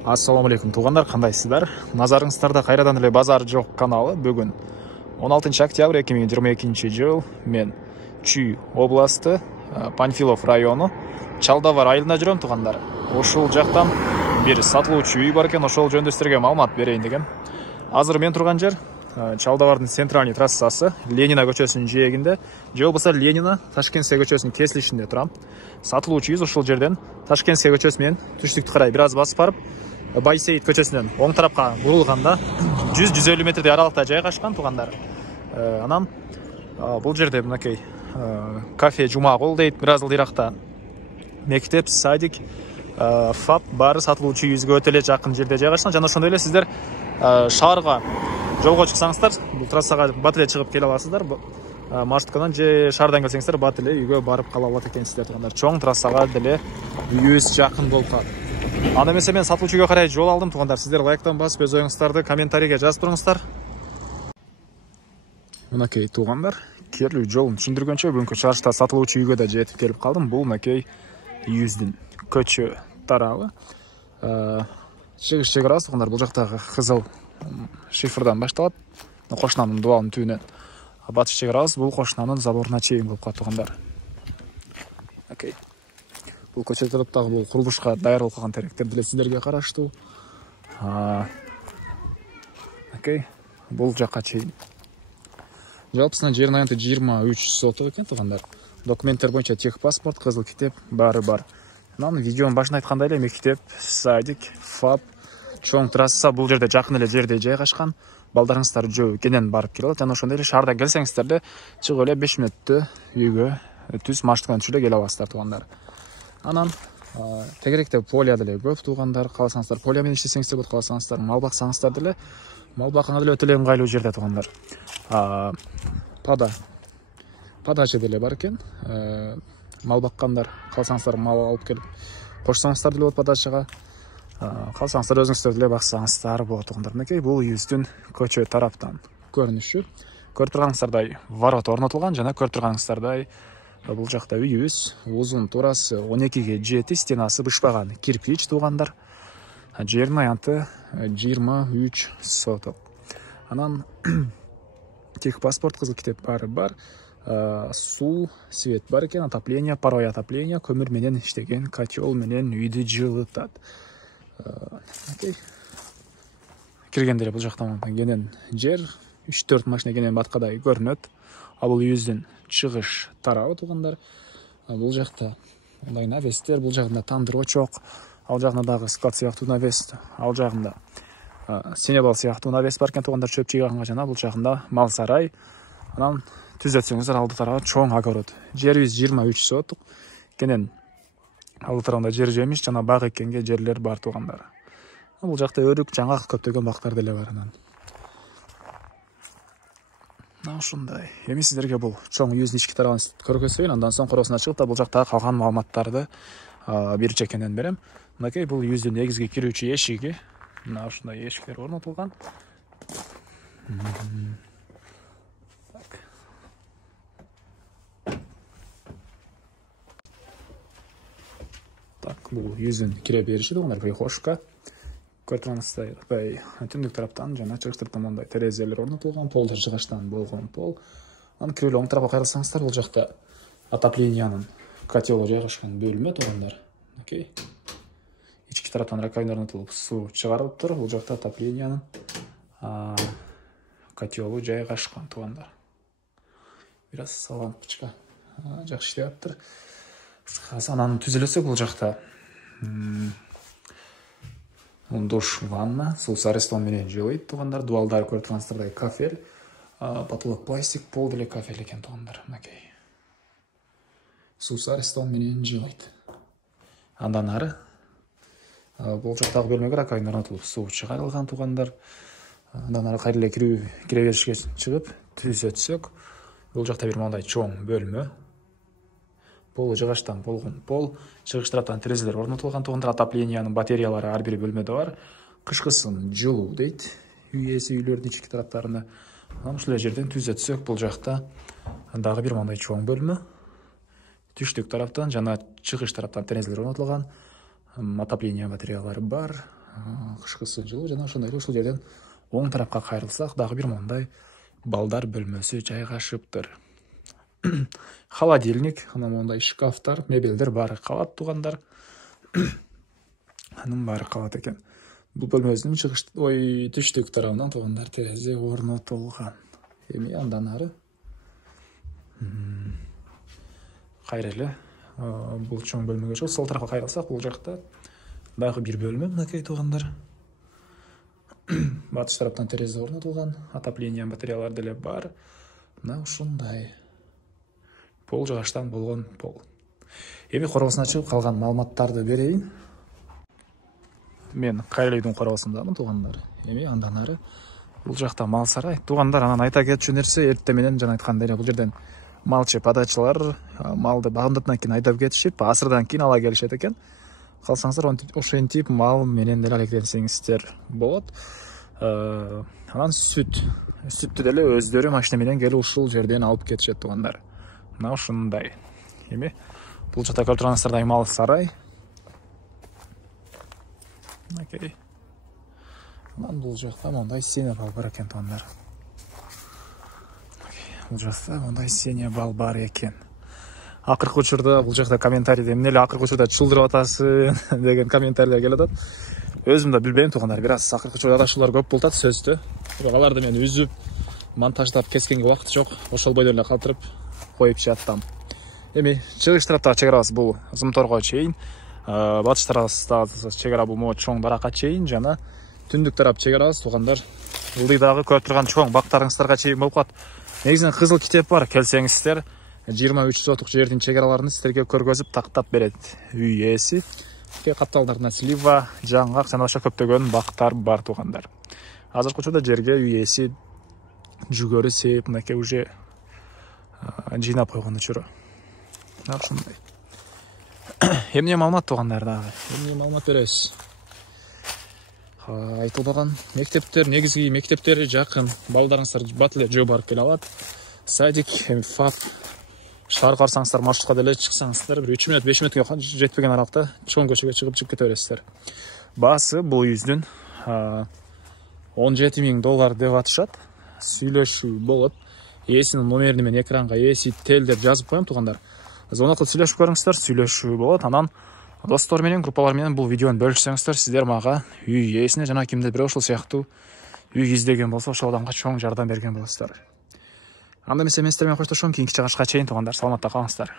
Ассаламу алейкум туғандар, қандайсыздар? Назарыңыздарда қайрадан эле базар жоқ каналы. Бүгін 16 октябрь 2022 жыл мен Чүй областы, Панфилов району Чалдавар айылында жүрөм туғандар. Ошол жақтан бир сатылуучу үй бар экен, ошол жөнүндө силерге маалымат берейин деген. Азыр мен турган жер Чалдавардын центральный трассасы, Ленина көчөсүнүн жээгинде, же болбосо Ленина Ташкентская көчөсүнүн кесилишинде турам. Сатылуучу үй ошол жерден Ташкентская көчөсү менен түштүктү карай бир аз басып барып, Байсейит көчөсүнөн оң тарапка бурулганда 100-150 метрдей аралыкта жайгашкан тугандар. Анан бул жерде мынакей кафе Жумагул дейт, бир аз ылдыйракта мектеп, садик, ФАП баары сатылуучу үйүбүзгө өтө эле жакын жерде жайгашкан. Жана ошондой эле сиздер шаарга жолго чыксаңыздар, бул трассага бат эле чыгып келе аласыздар. Маршруткадан же шаардан келсеңиздер бат эле үйгө барып кала алат экенсиздер тугандар. Чоң трассага деле үйүбүз жакын болуп калат. Анда эмесе мен сатылуучуга карай жол алдым тугандар. Сиздер лайктан басып өз оюңуздарды комментарийге жазып туруңуздар. Мынакей тугандар, келүү жолун түшүндүргөнчө бүгүнкү чыгарышта сатылуучу үйгө да жетип келип калдым. Бул мынакей үйүбүздүн көчө тарабы. Чыгыш чек арабыз тугандар. Бул жактагы кызыл шифрдан башталат. Кошунанын дубалынын түбүнөн. Батыш чек арабыз бул кошунанын заборуна чейин болуп калат тугандар. Окей. Бул көчө тараптагы бул курулушка даяр болуп калган теректер деле сиздерге караштуу. Окей. Бул жакка чейин. Жалпысынан жердин аянты 23 соток экен тугандар. Документтер боюнча техпаспорт, кызыл китеп баары бар. Анан видеонун башында айткандай эле мектеп, садик, ФАП, чоң трасса бул жерде жакын эле жерде жайгашкан. Балдарыңыздар жөө кенен барып келе алат. Жана ошондой эле шаардан келсеңиздер да чыгып эле 5 мүнөттө үйгө түз маршрутканы түшүп эле келе аласыздар тугандар. Анан тегеректе полия деле көп тугандар. Кааласаңыздар полия менен иштесеңиздер болот, кааласаңыздар мал баксаңыздар деле мал бакканга деле өтө эле ыңгайлуу жерде тугандар. Падача деле бар экен. Мал баккандар кааласаңыздар мал алып келип кошсоңуздар деле болот падачага. Кааласаңыздар өзүңүздөр деле баксаңыздар болот тугандар. Мынакей бул үйүбүздүн көчө тараптан көрүнүшү. Көрүп турганыңыздардай ворот орнотулган жана көрүп турганыңыздардай бул жакта үйүбүз узун турасы 12ге 7, стенасы бышпаган кирпич тугандар. Жердин аянты 23 соток. Анан техпаспорт, кызыл китеп баары бар. Суу, свет бар экен, отопление, паровое отопление, көмүр менен иштеген котел менен үйдү жылытат. Окей. Киргенде бул жактан кенен жер 3-4 машина кенен баткадай көрүнөт. Бул үйүбүздүн чыгыш тарабы тугандар. Бул жакта мындай навестер, бул жагында тандыр очок, ал жагында дагы склад сыяктуу навес, ал жагында сенебал сыяктуу навес бар экен тугандар, чөп жыйганга. Жана бул жагында мал сарай. Анан түзөтсөңүздөр алды тарабы чоң огород. Жерибиз 23 соток. Кенен алды тарабында жер жемиш жана бак экенге жерлер бар тугандар. Бул жакта өрүк, жаңак көптөгөн бактар деле бар. Ушундай. Эми сиздерге бул чоң үйүбүздүн ички тарабын көрсөтөйүн, андан соң коросуна чыгып да бул жактагы калган маалыматтарды бир чекенен берем. Мынакей бул үйүбүздүн негизги кирүүчү эшиги. Мына ушундай эшиктер орнотулган. Так, бул үйүбүздүн кире бериши тугандар, прихожка. Көрүп турганыңыздай, түндүк тараптан жана чыгыш тараптан мындай терезелер орнотулган, полдор жыгачтан болгон пол. Анан кирип эле оң тарапка кайрылсаңыздар, бул жакта отоплениянын котелу жайгашкан бөлмө тугандар. Окей. Ички тараптан раковина орнотулуп, суу чыгарылыптыр. Бул жакта отоплениянын котелу жайгашкан тугандар. Бир аз лампочка жакшы иштеп атыптыр. Анан түзүлөсө бул жакта душ, ванна, суус арестон менен жылыйт тугандар. Дубалдар көрүп турганыңыздардай кафель, потолок пластик, пол деле кафель экен тугандар. Мынакей. Суус арестон менен жылыйт. Андан ары бул жактагы бөлмөгө раковина орнотулуп, суу чыгарылган тугандар. Андан ары кайра эле кире беришке чыгып түзөтсөк, бул жакта бир мындай чоң бөлмө. Полу жыгачтан болгон пол, чыгыш тараптан терезелер орнотулган тугандар. Отоплениянын батареялары ар бир бөлмөдө бар. Кышкысын жылуу дейт үй ээси үйлөрдүн ички тараптарына. Анан ушул жерден түзөтсөк, бул жакта дагы бир мындай чоң бөлмө. Түштүк тараптан жана чыгыш тараптан терезелер орнотулган. Отопление батареялары бар. кышкысы жылуу жана ошондой эле ушул жерден оң тарапка кайрылсак дагы бир мондай балдар бөлмөсү жайгашыптыр. Холодильник, анан мондай шкафтар, мебелдер баары калат туугандар. Анын баары калат экен. Бул бөлмөбүздүн түштүк тарабынан туугандар терезе орнотулган. Эми андан ары кайра эле бул чоң бөлмөгө чыгып сол тарапка кайрылсак, бул жакта дагы бир бөлмө мынакей туугандар. Батыш тараптан терезе орнотулган, отопление батареялар деле бар. Мына ушундай пол жыгачтан болгон пол. Эми корбосуна чыгып калган маалыматтарды берейин. Мен Кайрылдын корбосундамын туугандар. Эми андан ары бул жакта мал сарай. Туугандар, анан айта кетчү нерсе, эртең менен жана айткандай эле бул жерден малчы подачылар малды багымдатынан кийин айдап кетишип, асырдан кийин ала келишет экен. Калсаңыздар ошентип мал менен деле алектенсеңиздер болот. Анан сүттү деле өздөрү машина менен келип ушул жерден алып кетишет туугандар. Мына ушундай. Эми бул жакта көрүп турганыңыздардай мал сарай. Окей. Анан бул жакта мондай сене бал бар экен туугандар. Бул жакта мондай сене бал бар экен. Акыркы учурда бул жакта комментарийде эмне эле акыркы учурда чылдырып атасың деген комментарийлер келип атат. Өзүм да билбейм туугандар, бир аз акыркы учурда адашуулар көп болуп атат сөздө. Бирок аларды мен үзүп, монтаждап кескенге убакыт жок. Ошол бойдо эле калтырып коюп жаттым. Эми чыгыш тараптагы чек-арабыз бул Зымторго чейин, батыш тараптагы чек-ара бул могу чоң баракка чейин жана түндүк тарап чек-арабыз туугандар. Ылдыйдагы көрүп турган чоң бактарыңыздарга чейин болуп калат. Негизинен кызыл китеп бар, келсеңиздер 23 сотук жердин чек-араларын силерге көргөзүп тактап берет үй ээси. Капталдарына слива, жаңгак жана башка көптөгөн бактар бар туугандар. Азыркы учурда жерге үй ээси жүгөрү сээп, мынакей уже жыйнап койгон учуру. Ушундай. Эмне маалымат туугандар дагы? Эмне маалымат беребиз? Айтылбаган мектептер, негизги мектептери жакын. Балдарыңыздар бат эле жөө барып келе алат. Садик, ФАП, шаар карасаңыздар маршрутка деле чыксаңыздар, бир 3 мүнөт, 5 мүнөткө жетпеген аралыкта чоң көчөгө чыгып кете бересиздер. Баасы бул үйдүн $17,000 деп атышат. Сүйлөшүү болот. Ээсинин номерин мен экранга ээси тел деп жазып коем туугандар. Звонок кылып сүйлөшүп көрүңүздөр, сүйлөшүү болот. Анан достор менен, группалар менен бул видеону бөлүшсөңүздөр, сиздер мага үй ээсине жана кимде бирөө ушул сыяктуу үй издеген болсо, ошол адамга чоң жардам берген болосуздар. Анда эмесе мен сиздер менен коштошом, кийинки чыгышка чейин туугандар, саламатта калыңыздар.